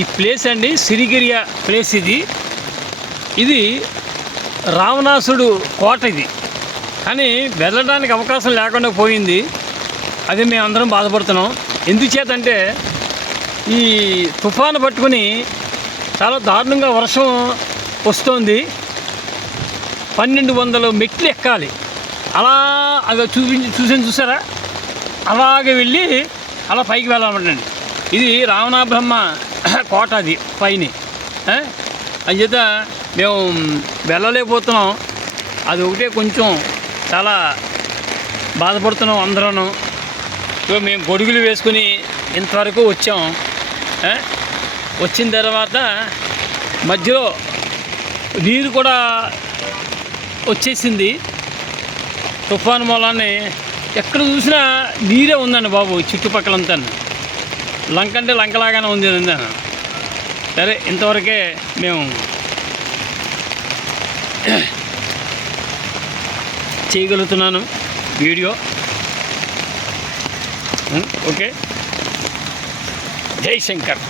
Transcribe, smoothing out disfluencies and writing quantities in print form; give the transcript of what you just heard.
ఈ ప్లేస్ అండి సిరిగిరి ప్లేస్ ఇది రావణాసుడు కోట ఇది. కానీ వెళ్ళడానికి అవకాశం లేకుండా పోయింది. అదే మేము అందరం బాధపడుతున్నాం. ఎందుచేతంటే ఈ తుఫాను పట్టుకుని చాలా దారుణంగా వర్షం వస్తుంది. 1200 మెట్లు ఎక్కాలి. అలా అది చూసారా, అలాగే వెళ్ళి అలా పైకి వెళ్ళాలంటండి. ఇది రావణబ్రహ్మ కోట, అది పైన. అంచేత మేము వెళ్ళలేకపోతున్నాం. అది ఒకటే కొంచెం చాలా బాధపడుతున్నాం అందరం. మేము గొడుగులు వేసుకుని ఇంతవరకు వచ్చాం. వచ్చిన తర్వాత మధ్యలో నీరు కూడా వచ్చేసింది. తుఫాను మూలాన్ని ఎక్కడ చూసినా నీరే ఉందండి బాబు. చుట్టుపక్కలంతా లంక అంటే లంకలాగానే ఉంది అందాను. సరే, ఇంతవరకే మేము చేయగలుగుతున్నాను వీడియో. ఓకే, జై శంకర్.